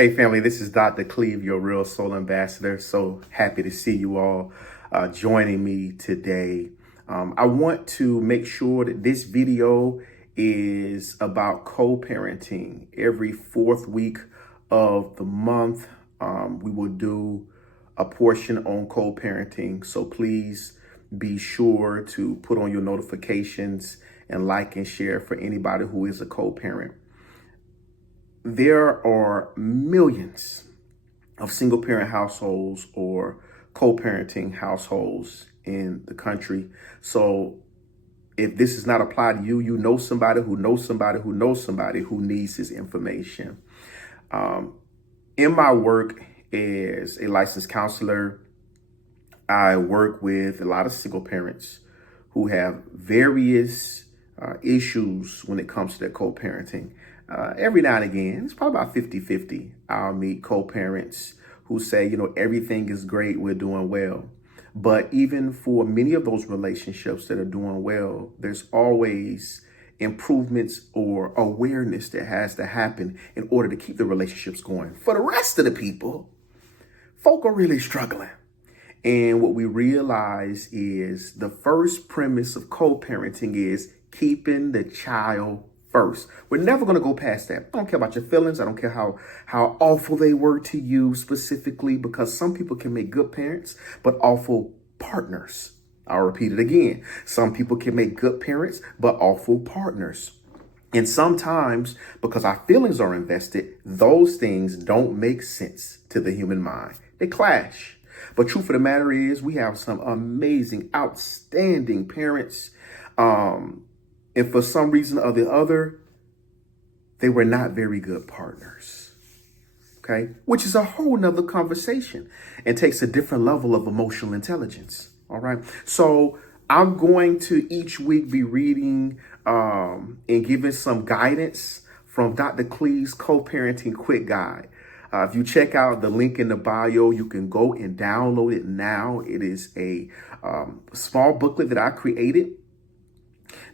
Hey family, this is Dr. Cleve, your Real Soul Ambassador. So happy to see you all joining me today. I want to make sure that this video is about co-parenting. Every fourth week of the month, we will do a portion on co-parenting. So please be sure to put on your notifications and like and share for anybody who is a co-parent. There are millions of single parent households or co-parenting households in the country. So if this is not applied to you, you know somebody who knows somebody who knows somebody who needs this information. In my work as a licensed counselor, I work with a lot of single parents who have various issues when it comes to their co-parenting. Every now and again, it's probably about 50-50. I'll meet co-parents who say, everything is great, we're doing well. But even for many of those relationships that are doing well, there's always improvements or awareness that has to happen in order to keep the relationships going. For the rest of the people, folk are really struggling. And what we realize is the first premise of co-parenting is keeping the child first. We're never going to go past that. I don't care about your feelings. I don't care how awful they were to you specifically, because some people can make good parents, but awful partners. I'll repeat it again. Some people can make good parents, but awful partners. And sometimes, because our feelings are invested, those things don't make sense to the human mind. They clash. But truth of the matter is, we have some amazing, outstanding parents. And for some reason or the other, they were not very good partners. Okay? Which is a whole nother conversation and takes a different level of emotional intelligence. All right. So I'm going to each week be reading and giving some guidance from Dr. Cleve's Co-Parenting Quick Guide. If you check out the link in the bio, you can go and download it now. It is a small booklet that I created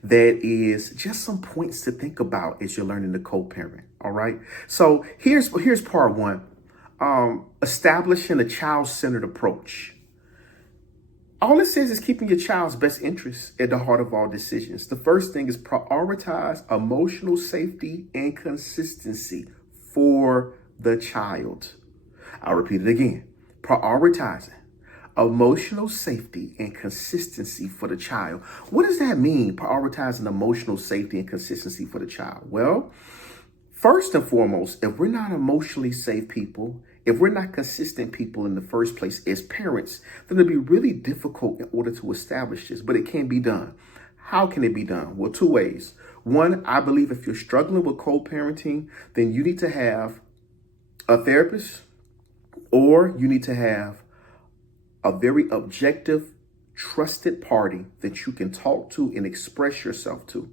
that is just some points to think about as you're learning to co-parent. All right. So here's part one. Establishing a child-centered approach. All it says is keeping your child's best interests at the heart of all decisions. The first thing is prioritize emotional safety and consistency for the child. I'll repeat it again. Prioritizing emotional safety and consistency for the child. What does that mean, prioritizing emotional safety and consistency for the child? Well, first and foremost, if we're not emotionally safe people, if we're not consistent people in the first place as parents, then it'll be really difficult in order to establish this, but it can be done. How can it be done? Well, two ways. One, I believe if you're struggling with co-parenting, then you need to have a therapist, or you need to have a very objective, trusted party that you can talk to and express yourself to.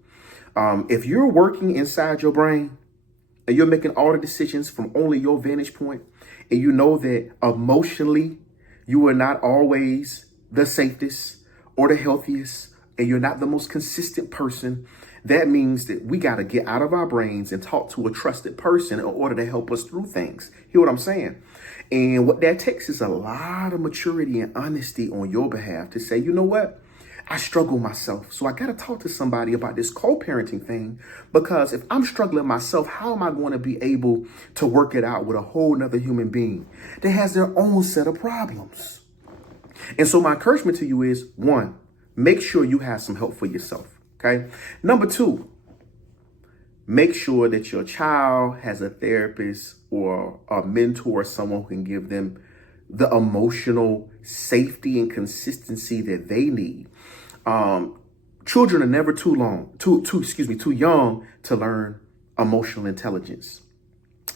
If you're working inside your brain and you're making all the decisions from only your vantage point, and you know that emotionally you are not always the safest or the healthiest, and you're not the most consistent person, that means that we got to get out of our brains and talk to a trusted person in order to help us through things. Hear what I'm saying? And what that takes is a lot of maturity and honesty on your behalf to say, you know what? I struggle myself. So I got to talk to somebody about this co-parenting thing, because if I'm struggling myself, how am I going to be able to work it out with a whole nother human being that has their own set of problems? And so my encouragement to you is, one, make sure you have some help for yourself. Okay. Number two, make sure that your child has a therapist or a mentor, someone who can give them the emotional safety and consistency that they need. Children are never too young to learn emotional intelligence,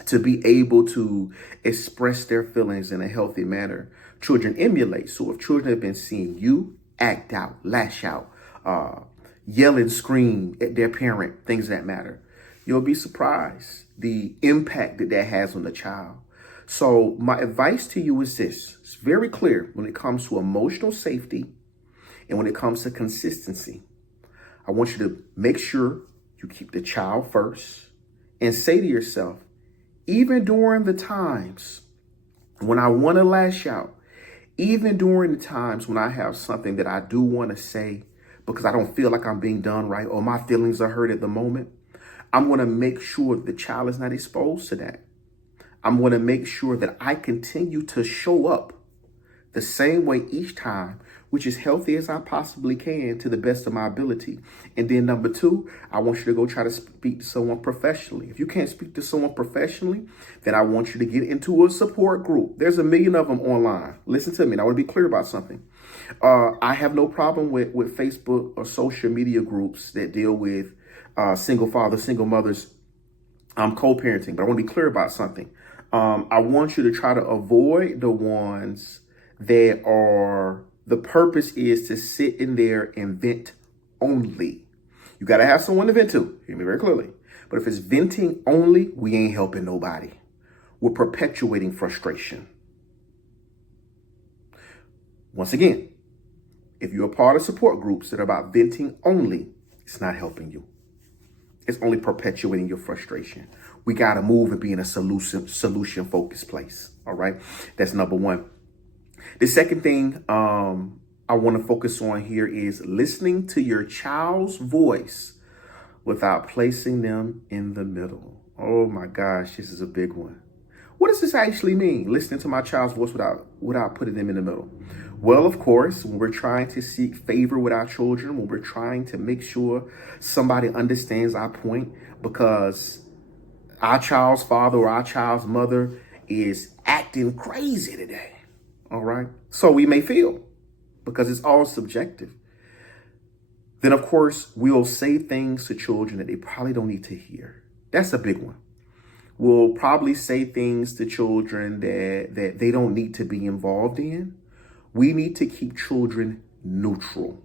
to be able to express their feelings in a healthy manner. Children emulate. So if children have been seeing you act out, lash out, yell and scream at their parent, things that matter, you'll be surprised the impact that has on the child. So my advice to you is this. It's very clear when it comes to emotional safety and when it comes to consistency. I want you to make sure you keep the child first and say to yourself, even during the times when I want to lash out, even during the times when I have something that I do want to say because I don't feel like I'm being done right or my feelings are hurt at the moment, I'm going to make sure that the child is not exposed to that. I'm going to make sure that I continue to show up the same way each time, which is healthy as I possibly can to the best of my ability. And then number two, I want you to go try to speak to someone professionally. If you can't speak to someone professionally, then I want you to get into a support group. There's a million of them online. Listen to me. And I want to be clear about something. I have no problem with Facebook or social media groups that deal with single fathers, single mothers, co-parenting. But I want to be clear about something. I want you to try to avoid the ones that are, the purpose is to sit in there and vent only. You got to have someone to vent to. Hear me very clearly. But if it's venting only, we ain't helping nobody. We're perpetuating frustration. Once again, if you're a part of support groups that are about venting only, it's not helping you. It's only perpetuating your frustration. We got to move and be in a solution focused place. All right. That's number one. The second thing I want to focus on here is listening to your child's voice without placing them in the middle. Oh my gosh, this is a big one. What does this actually mean? Listening to my child's voice without putting them in the middle. Well, of course, when we're trying to seek favor with our children, when we're trying to make sure somebody understands our point because our child's father or our child's mother is acting crazy today. All right. So we may feel, because it's all subjective. Then, of course, we'll say things to children that they probably don't need to hear. That's a big one. We'll probably say things to children that they don't need to be involved in. We need to keep children neutral.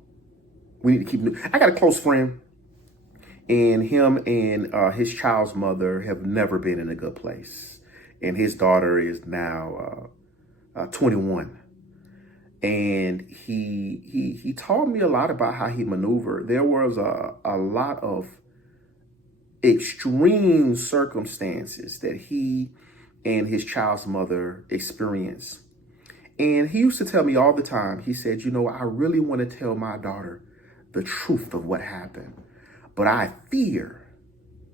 We need to keep. I got a close friend, and him and his child's mother have never been in a good place. And his daughter is now 21. And he taught me a lot about how he maneuvered. There was a lot of extreme circumstances that he and his child's mother experienced. And he used to tell me all the time, he said, I really want to tell my daughter the truth of what happened, but I fear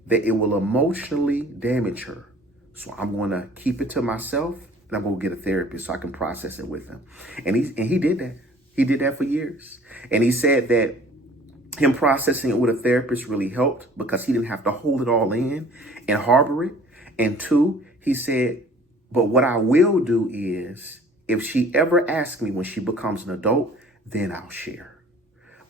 that it will emotionally damage her. So I'm going to keep it to myself, and I'm going to get a therapist so I can process it with him. And he did that. He did that for years. And he said that him processing it with a therapist really helped because he didn't have to hold it all in and harbor it. And two, he said, but what I will do is if she ever asks me when she becomes an adult, then I'll share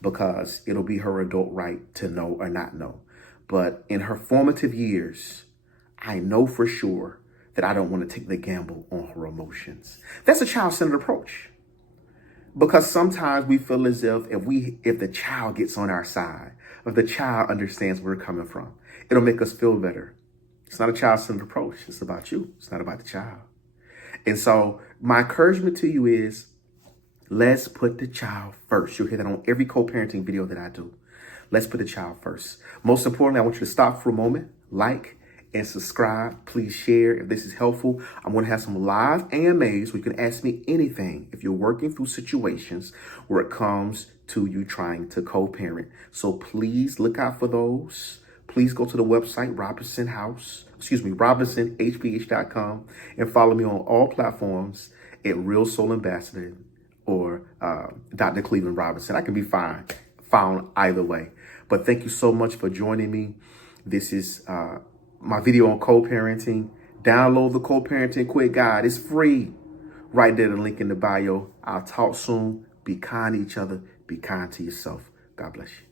because it'll be her adult right to know or not know. But in her formative years, I know for sure that I don't want to take the gamble on her emotions. That's a child-centered approach. Because sometimes we feel as if the child gets on our side, if the child understands where we're coming from, it'll make us feel better. It's not a child-centered approach. It's about you. It's not about the child. And so my encouragement to you is let's put the child first. You'll hear that on every co-parenting video that I do. Let's put the child first. Most importantly, I want you to stop for a moment, like, and subscribe. Please share if this is helpful. I'm going to have some live AMAs where you can ask me anything if you're working through situations where it comes to you trying to co-parent. So please look out for those. Please go to the website, RobinsonHPH.com, and follow me on all platforms at Real Soul Ambassador or Dr. Cleveland Robinson. I can be found either way. But thank you so much for joining me. This is my video on co-parenting. Download the co-parenting quick guide. It's free. Right there, the link in the bio. I'll talk soon. Be kind to each other. Be kind to yourself. God bless you.